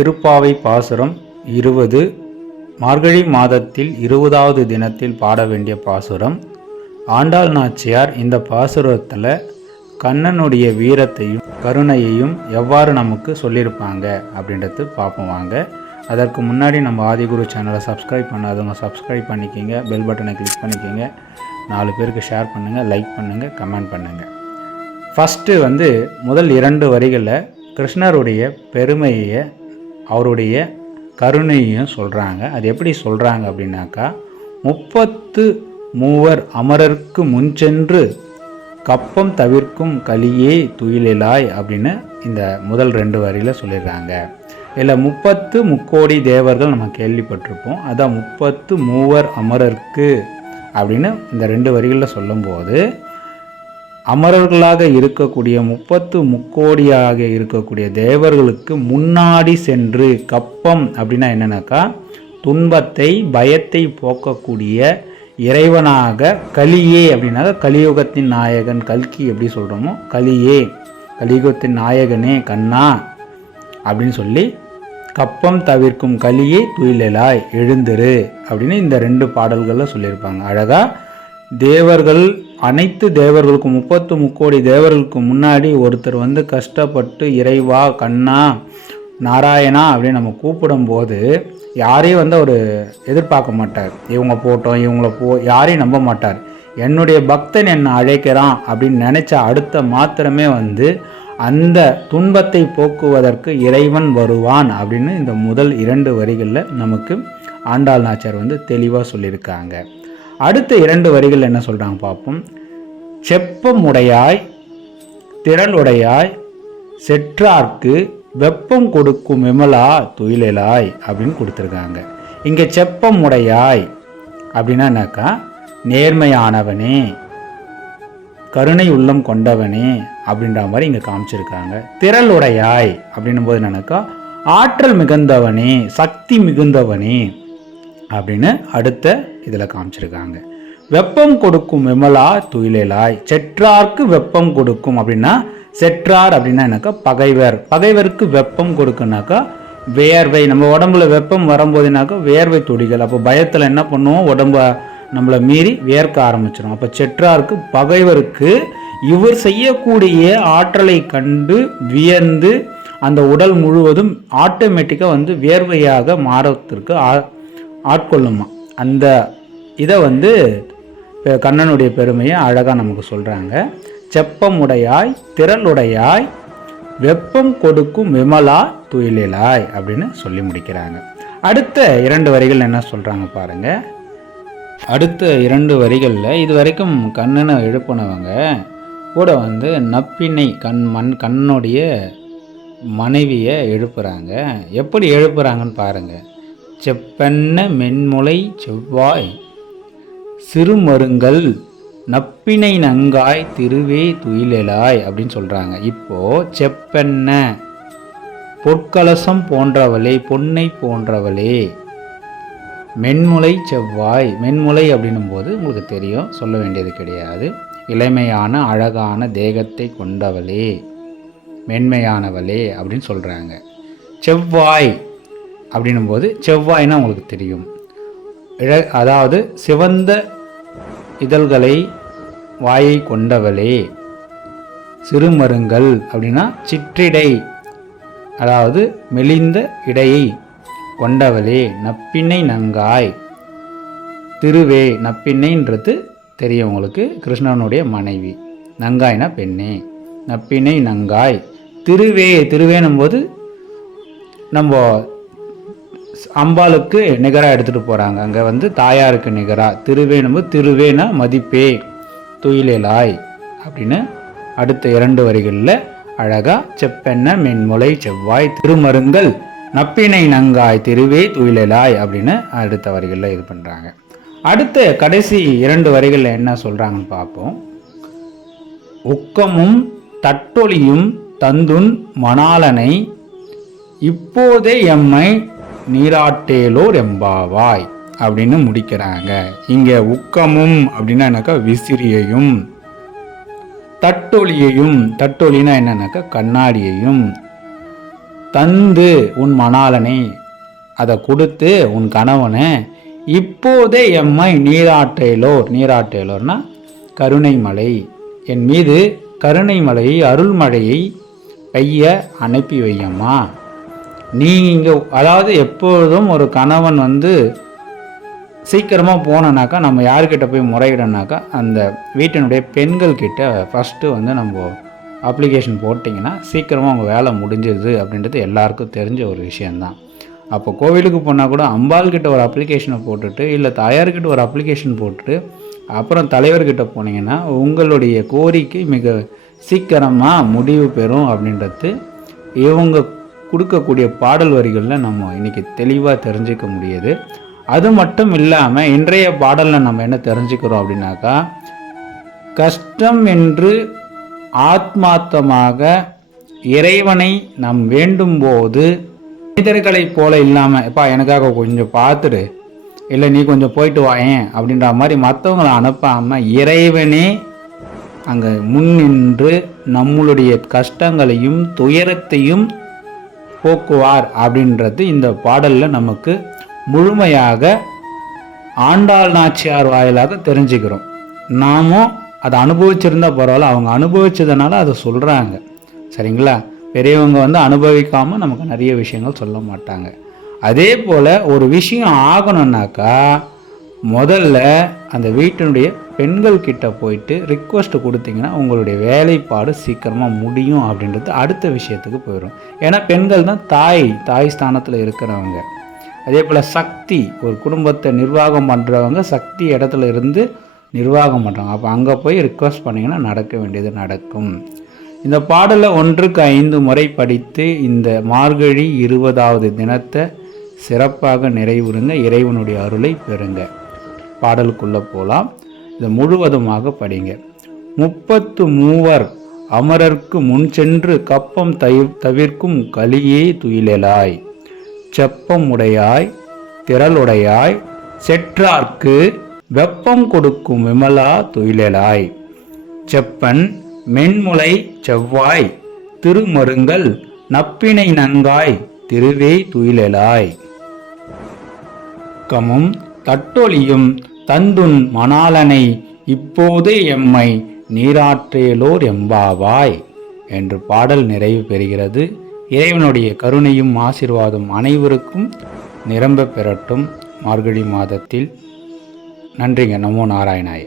திருப்பாவை பாசுரம் 20 மார்கழி மாதத்தில் 20வது தினத்தில் பாட வேண்டிய பாசுரம். ஆண்டாள் நாச்சியார் இந்த பாசுரத்தில் கண்ணனுடைய வீரத்தையும் கருணையையும் எவ்வாறு நமக்கு சொல்லியிருப்பாங்க அப்படின்றது பார்ப்போம் வாங்க. அதற்கு முன்னாடி நம்ம ஆதிகுரு சேனலை சப்ஸ்கிரைப் பண்ணாதவங்க சப்ஸ்கிரைப் பண்ணிக்கிங்க, பெல் பட்டனை கிளிக் பண்ணிக்கிங்க, 4 பேருக்கு ஷேர் பண்ணுங்கள், லைக் பண்ணுங்கள், கமெண்ட் பண்ணுங்கள். ஃபஸ்ட்டு முதல் 2 வரிகளில் கிருஷ்ணருடைய பெருமையை அவருடைய கருணையும் சொல்கிறாங்க. அது எப்படி சொல்கிறாங்க அப்படின்னாக்கா, 33 அமரருக்கு முன்சென்று கப்பம் தவிர்க்கும் கலியே துயிலாய் அப்படின்னு இந்த முதல் 2 வரியில் சொல்லிடுறாங்க. இதில் 30 முக்கோடி தேவர்கள் நம்ம கேள்விப்பட்டிருப்போம். அதான் 33 அமரருக்கு அப்படின்னு இந்த 2 வரிகளில் சொல்லும்போது, அமரர்களாக இருக்கக்கூடிய 30 முக்கோடியாக இருக்கக்கூடிய தேவர்களுக்கு முன்னாடி சென்று, கப்பம் அப்படின்னா என்னன்னாக்கா துன்பத்தை பயத்தை போக்கக்கூடிய இறைவனாக, கலியே அப்படின்னாக்கா கலியுகத்தின் நாயகன், கல்கி எப்படி சொல்கிறோமோ கலியே, கலியுகத்தின் நாயகனே கண்ணா அப்படின்னு சொல்லி, கப்பம் தவிர்க்கும் கலியே துயிலாய் எழுந்திரு அப்படின்னு இந்த 2 பாடல்களில் சொல்லியிருப்பாங்க. அழகாக தேவர்கள், அனைத்து தேவர்களுக்கும் 30 முக்கோடி தேவர்களுக்கு முன்னாடி ஒருத்தர் கஷ்டப்பட்டு இறைவா கண்ணா நாராயணா அப்படின்னு நம்ம கூப்பிடும்போது யாரையும் அவர் எதிர்பார்க்க மாட்டார். இவங்க போட்டோம் இவங்கள யாரையும் நம்ப மாட்டார். என்னுடைய பக்தன் என்னை அழைக்கிறான் அப்படின்னு நினச்ச அடுத்த மாத்திரமே அந்த துன்பத்தை போக்குவதற்கு இறைவன் வருவான் அப்படின்னு இந்த முதல் 2 வரிகளில் நமக்கு ஆண்டாள் நாச்சியார் தெளிவாக சொல்லியிருக்காங்க. அடுத்த 2 வரிகள் என்ன சொல்கிறாங்க பார்ப்போம். செப்பமுடையாய் திரளுடையாய் செற்றார்க்கு வெப்பம் கொடுக்கும் விமலா துயிலாய் அப்படின்னு கொடுத்துருக்காங்க. இங்கே செப்பமுடையாய் அப்படின்னா என்னக்கா, நேர்மையானவனே, கருணை உள்ளம் கொண்டவனே அப்படின்ற மாதிரி இங்கே காமிச்சிருக்காங்க. திரளுடையாய் அப்படின்னும் போது என்னன்னாக்கா, ஆற்றல் மிகுந்தவனே, சக்தி மிகுந்தவனே அப்படின்னு அடுத்த இதில் காமிச்சிருக்காங்க. வெப்பம் கொடுக்கும் விமலா துயிலாய், செற்றார்க்கு வெப்பம் கொடுக்கும் அப்படின்னா, செற்றார் அப்படின்னா என்னக்கா பகைவர், பகைவருக்கு வெப்பம் கொடுக்குனாக்கா வேர்வை, நம்ம உடம்புல வெப்பம் வரும்போதுனாக்கா வேர்வை துடிகள், அப்போ பயத்தில் என்ன பண்ணுவோம், உடம்ப நம்மளை மீறி வேர்க்க ஆரம்பிச்சிடும். அப்போ செற்றாருக்கு பகைவருக்கு இவர் செய்யக்கூடிய ஆற்றலை கண்டு வியந்து அந்த உடல் முழுவதும் ஆட்டோமேட்டிக்காக வேர்வையாக மாறத்திற்கு ஆட்கொள்ளுமா. அந்த இதை கண்ணனுடைய பெருமையை அழகாக நமக்கு சொல்கிறாங்க. செப்பமுடையாய் திரளுடையாய் வெப்பம் கொடுக்கும் விமலா துயிலாய் அப்படின்னு சொல்லி முடிக்கிறாங்க. அடுத்த 2 வரிகள் என்ன சொல்கிறாங்க பாருங்க. அடுத்த 2 வரிகளில் இது வரைக்கும் கண்ணனை எழுப்பினவங்க கூட நப்பினை கண்ணுடைய மனைவியை எழுப்புறாங்க. எப்படி எழுப்புறாங்கன்னு பாருங்க. செப்பென்ன மென்முளை செவ்வாய் சிறுமருங்கல் நப்பினை நங்காய் திருவே துயிலாய் அப்படின்னு சொல்கிறாங்க. இப்போது செப்பென்ன பொற்கலசம் போன்றவளே, பொன்னை போன்றவளே, மென்முளை செவ்வாய், மென்முளை அப்படின்னும் போது உங்களுக்கு தெரியும், சொல்ல வேண்டியது கிடையாது. இளமையான அழகான தேகத்தை கொண்டவளே, மென்மையானவளே அப்படின்னு சொல்கிறாங்க. செவ்வாய் அப்படின்னும் போது செவ்வாய்னா உங்களுக்கு தெரியும், அதாவது சிவந்த இதழ்களை வாயை கொண்டவளே. சிறுமருங்கல் அப்படின்னா சிற்றிடை, அதாவது மெலிந்த இடையை கொண்டவளே. நப்பினை நங்காய் திருவே, நப்பினைன்றது தெரியும் உங்களுக்கு, கிருஷ்ணனுடைய மனைவி. நங்காய்னா பெண்ணே. நப்பினை நங்காய் திருவே, திருவேனும் போது நம்ம அம்பாளுக்கு நிகராக எடுத்துகிட்டு போகிறாங்க. அங்கே தாயாருக்கு நிகராக திருவேனும், திருவேனா மதிப்பே துயிலாய் அப்படின்னு அடுத்த 2 வரிகளில் அழகா செப்பென்ன மென்முளை செவ்வாய் திருமருங்கல் நப்பினை நங்காய் திருவே துயிலாய் அப்படின்னு அடுத்த வரிகளில் இது பண்ணுறாங்க. அடுத்த கடைசி 2 வரிகளில் என்ன சொல்கிறாங்கன்னு பார்ப்போம். உக்கமும் தட்டொலியும் தந்துன் மணாலனை இப்போதே எம்மை நீராட்டேலோர் எம்பாவாய் அப்படின்னு முடிக்கிறாங்க. இங்கே உக்கமும் அப்படின்னா என்னக்கா விசிறியையும், தட்டொலியையும், தட்டொலினா என்னன்னாக்கா கண்ணாடியையும், தந்து உன் மணாளனை அதை கொடுத்து உன் கணவனை இப்போதே எம்மை நீராட்டேலோர்னா கருணை மலை, என் மீது கருணை மலையை அருள்மழையை பெய்ய அனுப்பி வையம்மா. நீங்கள் அதாவது எப்பொழுதும் ஒரு கணவன் சீக்கிரமாக போனோன்னாக்கா நம்ம யார்கிட்ட போய் முறையிடனாக்கா அந்த வீட்டினுடைய பெண்கள் கிட்ட ஃபஸ்ட்டு நம்ம அப்ளிகேஷன் போட்டிங்கன்னா சீக்கிரமாக அவங்க வேலை முடிஞ்சிடுது அப்படின்றது எல்லாருக்கும் தெரிஞ்ச ஒரு விஷயந்தான். அப்போ கோவிலுக்கு போனால் கூட அம்பாள்கிட்ட ஒரு அப்ளிகேஷனை போட்டுட்டு இல்லை தாயார்கிட்ட ஒரு அப்ளிகேஷன் போட்டுட்டு அப்புறம் தலைவர்கிட்ட போனீங்கன்னா உங்களுடைய கோரிக்கை மிக சீக்கிரமாக முடிவு பெறும் அப்படின்றது இவங்க கொடுக்கக்கூடிய பாடல் வரிகளில் நம்ம இன்றைக்கி தெளிவாக தெரிஞ்சிக்க முடியுது. அது மட்டும் இல்லாமல் இன்றைய பாடலில் நம்ம என்ன தெரிஞ்சுக்கிறோம் அப்படின்னாக்கா, கஷ்டம் என்று ஆத்மார்த்தமாக இறைவனை நாம் வேண்டும் போது மனிதர்களை போல இல்லாமல் எப்பா எனக்காக கொஞ்சம் பார்த்துடு, இல்லை நீ கொஞ்சம் போயிட்டு வாயேன் அப்படின்ற மாதிரி மற்றவங்களை அனுப்பாமல் இறைவனே அங்கே முன்னின்று நம்மளுடைய கஷ்டங்களையும் துயரத்தையும் போக்குவார் அப்படின்றது இந்த பாடலில் நமக்கு முழுமையாக ஆண்டாள் நாச்சியார் வாயிலாக தெரிஞ்சுக்கிறோம். நாமும் அதை அனுபவிச்சிருந்தால் பரவாயில்ல, அவங்க அனுபவிச்சதுனால அதை சொல்கிறாங்க. சரிங்களா? பெரியவங்க அனுபவிக்காமல் நமக்கு நிறைய விஷயங்கள் சொல்ல மாட்டாங்க. அதே போல் ஒரு விஷயம் ஆகணும்னாக்கா முதல்ல அந்த வீட்டினுடைய பெண்கள் கிட்ட போயிட்டு ரிக்வெஸ்ட் கொடுத்தீங்கன்னா உங்களுடைய வேலைப்பாடு சீக்கிரமாக முடியும் அப்படின்றது அடுத்த விஷயத்துக்கு போயிடும். ஏன்னா பெண்கள் தான் தாய் ஸ்தானத்தில் இருக்கிறவங்க. அதே போல் சக்தி, ஒரு குடும்பத்தை நிர்வாகம் பண்ணுறவங்க சக்தி இடத்துல இருந்து நிர்வாகம் பண்ணுறாங்க. அப்போ அங்கே போய் ரிக்வெஸ்ட் பண்ணிங்கன்னா நடக்க வேண்டியது நடக்கும். இந்த பாடலை 1க்கு 5 முறை படித்து இந்த மார்கழி 20வது தினத்தை சிறப்பாக நிறைவுறுங்க, இறைவனுடைய அருளை பெறுங்க. பாடலுக்குள்ளே போகலாம். இதை முழுவதுமாக படிங்க. 33 அமரர்க்கு முன் சென்று கப்பம் தவிர்க்கும் கலியே துயிலாய், செப்பம் உடையாய் திரளுடையாய் செற்றார்க்கு வெப்பம் கொடுக்கும் விமலா துயிலாய், செப்பன் மென்முலை செவ்வாய் திருமருங்கள் நப்பினை நன்காய் திருவே துயிலாய், கமும் தட்டொலியும் தந்துன் மணாளனை இப்போதே எம்மை நீராற்றேலோர் எம்பாவாய் என்று பாடல் நிறைவு பெறுகிறது. இறைவனுடைய கருணையும் ஆசீர்வாதம் அனைவருக்கும் நிரம்ப பெறட்டும் மார்கழி மாதத்தில். நன்றிங்க. நமோ நாராயணாய.